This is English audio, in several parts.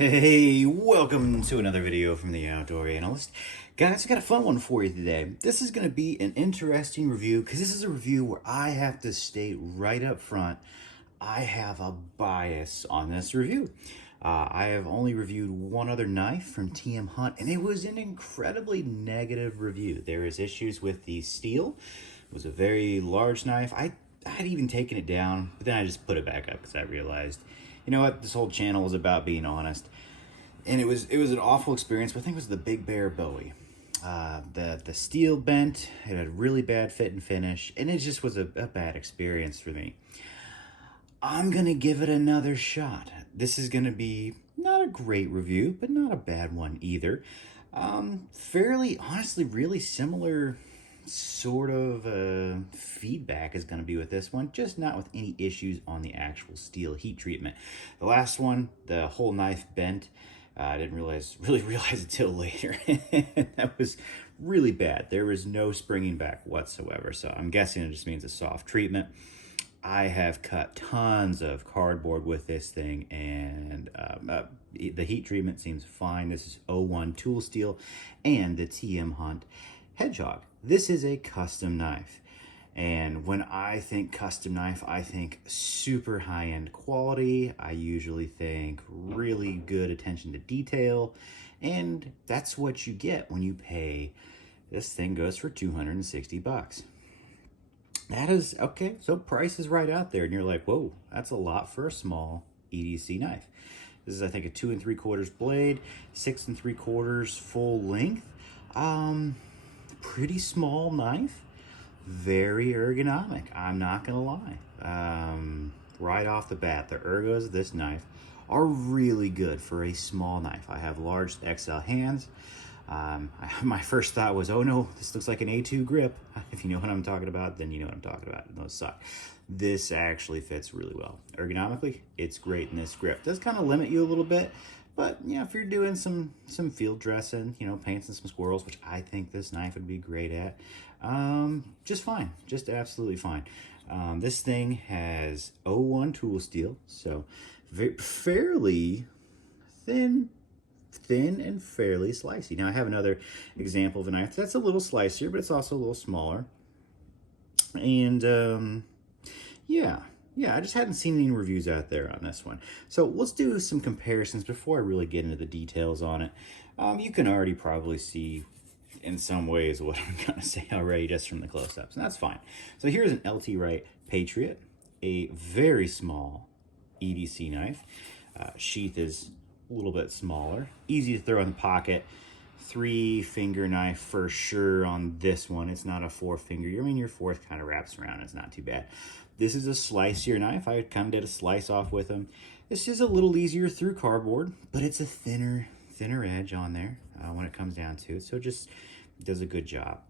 Hey, welcome to another video from the Outdoor Analyst. Guys, I got a fun one for you today. This is going to be an interesting review because this is a review where I have to state right up front, I have a bias on this review. I have only reviewed one other knife from TM Hunt, and it was an incredibly negative review. There is issues with the steel. It was a very large knife. I had even taken it down, but then I just put it back up because I realized, you know what, this whole channel is about being honest. And it was an awful experience, but I think it was the Big Bear Bowie. The steel bent, it had a really bad fit and finish, and it just was a bad experience for me. I'm gonna give it another shot. This is gonna be not a great review, but not a bad one either. Fairly, honestly, really similar sort of feedback is going to be with this one, just not with any issues on the actual steel heat treatment. The last one, the whole knife bent. I didn't really realize it till later. That was really bad. There was no springing back whatsoever, so I'm guessing it just means a soft treatment. I have cut tons of cardboard with this thing, and the heat treatment seems fine. This is 01 tool steel and the TM Hunt Hedgehog. This is a custom knife, and when I think custom knife, I think super high-end quality. I usually think really good attention to detail, and that's what you get when you pay. This thing goes for 260 bucks. That is okay. So price is right out there, and you're like, whoa, that's a lot for a small EDC knife. This is, I think, a 2 3/4 blade, 6 3/4 full length. Pretty small knife, very ergonomic. I'm not gonna lie. Right off the bat, the ergos of this knife are really good for a small knife. I have large XL hands. My first thought was, oh no, this looks like an A2 grip. If you know what I'm talking about, then you know what I'm talking about. Those suck. This actually fits really well. Ergonomically, it's great in this grip. It does kind of limit you a little bit, but yeah, if you're doing some field dressing, you know, painting some squirrels, which I think this knife would be great at, just fine, just absolutely fine. This thing has 01 tool steel, so fairly thin and fairly slicey. Now I have another example of a knife that's a little slicier, but it's also a little smaller. And yeah, I just hadn't seen any reviews out there on this one. So let's do some comparisons before I really get into the details on it. You can already probably see in some ways what I'm gonna say already just from the close-ups, and that's fine. So here's an LT Wright Patriot, a very small EDC knife. Sheath is a little bit smaller, easy to throw in the pocket. 3-finger knife for sure on this one. It's not a 4-finger. I mean, your fourth kind of wraps around. It's not too bad. This is a slicier knife. I kind of did a slice off with them. This is a little easier through cardboard, but it's a thinner edge on there when it comes down to it. So it just does a good job.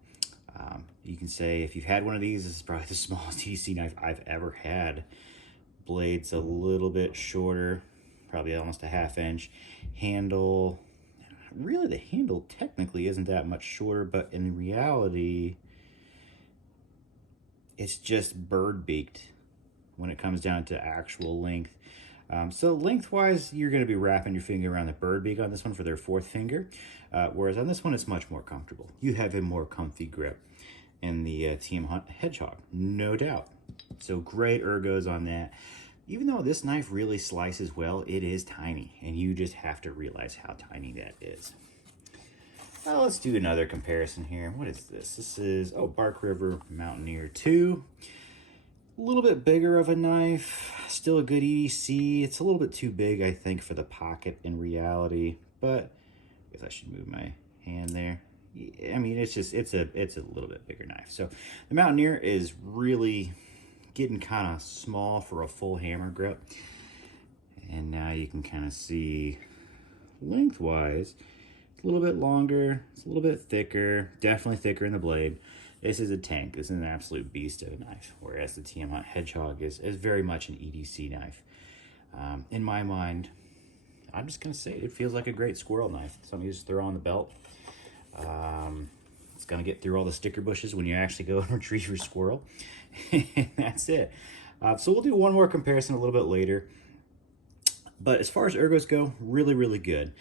You can say if you've had one of these, this is probably the smallest EDC knife I've ever had. Blade's a little bit shorter, probably almost a 1/2 inch. Handle, really the handle technically isn't that much shorter, but in reality it's just bird beaked when it comes down to actual length. So lengthwise, you're going to be wrapping your finger around the bird beak on this one for their 4th finger, whereas on this one it's much more comfortable. You have a more comfy grip in the TM Hunt Hedgehog, no doubt. So great ergos on that. Even though this knife really slices well, it is tiny, and you just have to realize how tiny that is. Now let's do another comparison here. What is this? This is, Bark River Mountaineer 2. A little bit bigger of a knife, still a good EDC. It's a little bit too big, I think, for the pocket in reality, but I guess I should move my hand there. I mean, it's a little bit bigger knife. So the Mountaineer is really getting kind of small for a full hammer grip. And now you can kind of see lengthwise, it's a little bit longer, it's a little bit thicker, definitely thicker in the blade. This is a tank. This is an absolute beast of a knife, whereas the TM Hunt Hedgehog is very much an EDC knife. In my mind, I'm just going to say it feels like a great squirrel knife. Something you just throw on the belt. It's going to get through all the sticker bushes when you actually go and retrieve your squirrel. And that's it. So we'll do one more comparison a little bit later. But as far as ergos go, really, really good.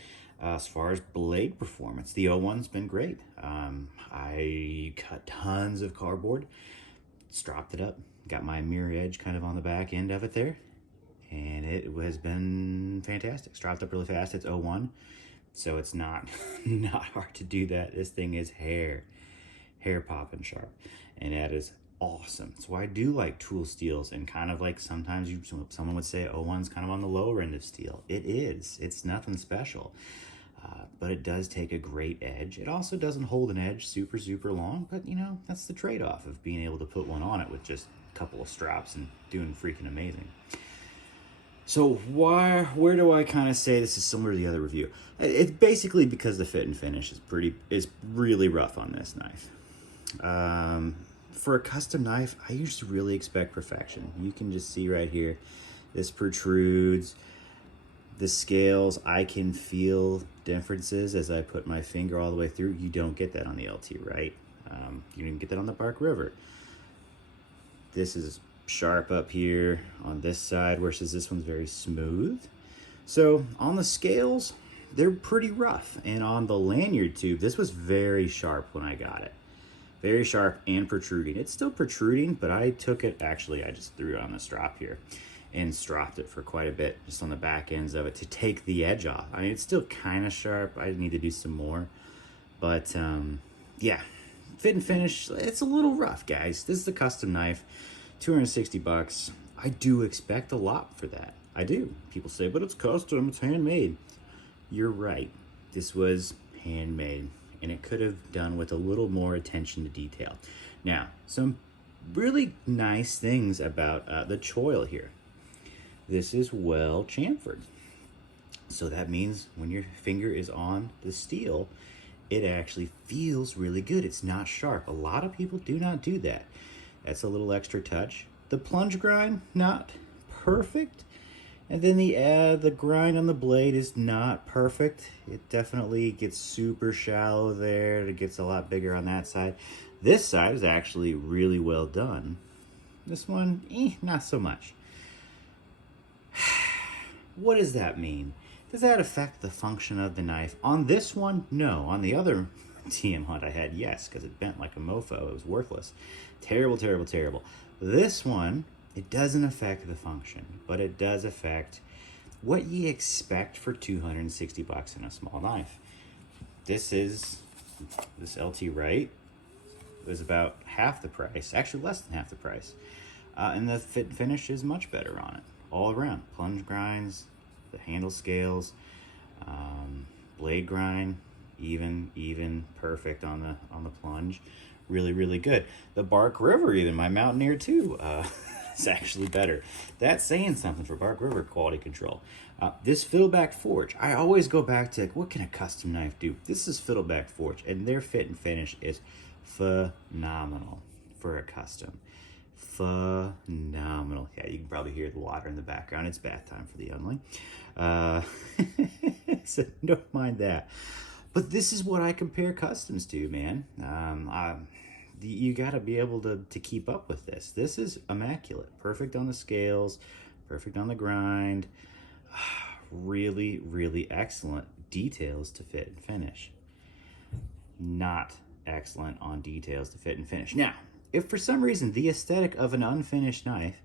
As far as blade performance, the O1's been great. I cut tons of cardboard, stropped it up, got my mirror edge kind of on the back end of it there, and it has been fantastic. Stropped up really fast. It's O1, so it's not not hard to do that. This thing is hair popping sharp, and that is awesome. So I do like tool steels, and kind of like sometimes someone would say O1's kind of on the lower end of steel. It is. It's nothing special. But it does take a great edge. It also doesn't hold an edge super long, but you know, that's the trade-off of being able to put one on it with just a couple of straps and doing freaking amazing. So where do I kind of say this is similar to the other review? It's basically because the fit and finish is really rough on this knife. For a custom knife, I usually really expect perfection. You can just see right here, this protrudes. The scales, I can feel differences as I put my finger all the way through. You don't get that on the LT, right? You didn't get that on the Bark River. This is sharp up here on this side versus this one's very smooth. So on the scales, they're pretty rough. And on the lanyard tube, this was very sharp when I got it. Very sharp and protruding. It's still protruding, but I took it, actually I just threw it on the strap here and stropped it for quite a bit just on the back ends of it to take the edge off. I mean, it's still kind of sharp. I need to do some more, but yeah, fit and finish, it's a little rough, guys. This is a custom knife, 260 bucks. I do expect a lot for that. I do. People say, but it's custom, it's handmade. You're right. This was handmade, and it could have done with a little more attention to detail. Now, some really nice things about the choil here. This is well chamfered. So that means when your finger is on the steel, it actually feels really good. It's not sharp. A lot of people do not do that. That's a little extra touch. The plunge grind, not perfect. And then the grind on the blade is not perfect. It definitely gets super shallow there. It gets a lot bigger on that side. This side is actually really well done. This one, not so much. What does that mean? Does that affect the function of the knife? On this one, no. On the other TM Hunt I had, yes, because it bent like a mofo. It was worthless. Terrible, terrible, terrible. This one, it doesn't affect the function, but it does affect what you expect for 260 bucks in a small knife. This LT Right was about half the price, actually less than half the price. And the fit and finish is much better on it. All around, plunge grinds, the handle scales, blade grind, even perfect on the plunge. Really, really good. The Bark River, even my Mountaineer 2, it's actually better. That's saying something for Bark River quality control. This Fiddleback Forge, I always go back to, like, what can a custom knife do? This is Fiddleback Forge, and their fit and finish is phenomenal for a custom. Phenomenal. Yeah, you can probably hear the water in the background. It's bath time for the youngling. So don't mind that. But this is what I compare customs to, man. You got to be able to keep up with this. This is immaculate. Perfect on the scales, perfect on the grind. Really, really excellent details to fit and finish. Not excellent on details to fit and finish. Now, if for some reason the aesthetic of an unfinished knife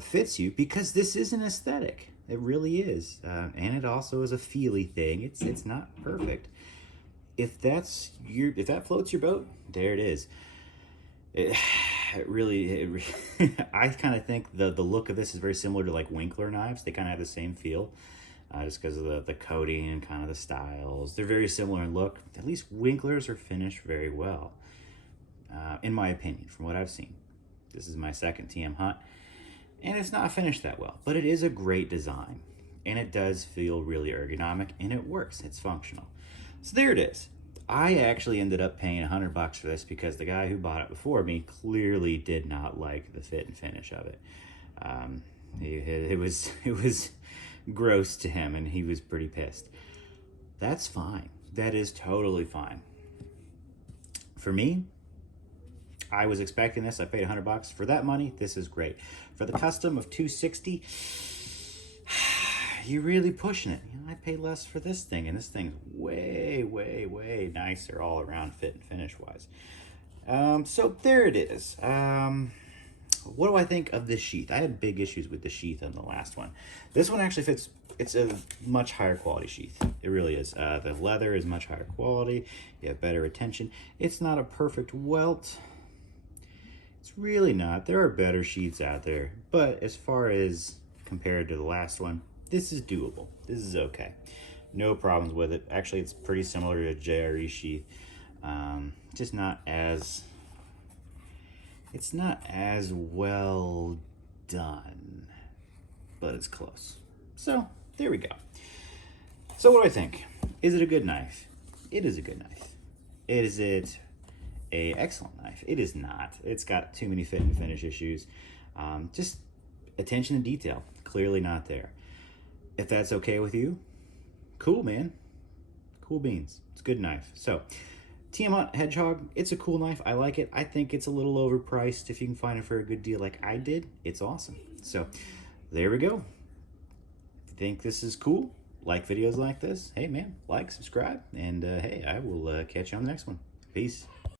fits you, because this is an aesthetic, it really is, and it also is a feely thing. It's not perfect. If that floats your boat, there it is. I kind of think the look of this is very similar to like Winkler knives. They kind of have the same feel, just because of the coating and kind of the styles. They're very similar in look. At least Winklers are finished very well, in my opinion, from what I've seen. This is my second TM Hunt, and it's not finished that well, but it is a great design, and it does feel really ergonomic, and it works. It's functional. So there it is. I actually ended up paying $100 for this because the guy who bought it before me clearly did not like the fit and finish of it. It was gross to him, and he was pretty pissed. That's fine. That is totally fine. For me, I was expecting this. I paid $100 for that money. This is great. For the custom of $260, you're really pushing it. You know, I pay less for this thing, and this thing's way, way, way nicer all around fit and finish wise. So there it is. What do I think of this sheath? I had big issues with the sheath on the last one. This one actually fits. It's a much higher quality sheath. It really is. The leather is much higher quality. You have better retention. It's not a perfect welt. It's really not. There are better sheaths out there. But as far as compared to the last one, this is doable. This is okay. No problems with it. Actually, it's pretty similar to a JRE sheath. Just not as... It's not as well done, but it's close. So, there we go. So what do I think? Is it a good knife? It is a good knife. Is it a excellent knife? It is not. It's got too many fit and finish issues. Just attention to detail, clearly not there. If that's okay with you, cool, man. Cool beans. It's a good knife. So, Tiamat Hedgehog, it's a cool knife. I like it. I think it's a little overpriced. If you can find it for a good deal like I did, it's awesome. So, there we go. If you think this is cool, like videos like this, hey man, like, subscribe, and hey, I will catch you on the next one. Peace.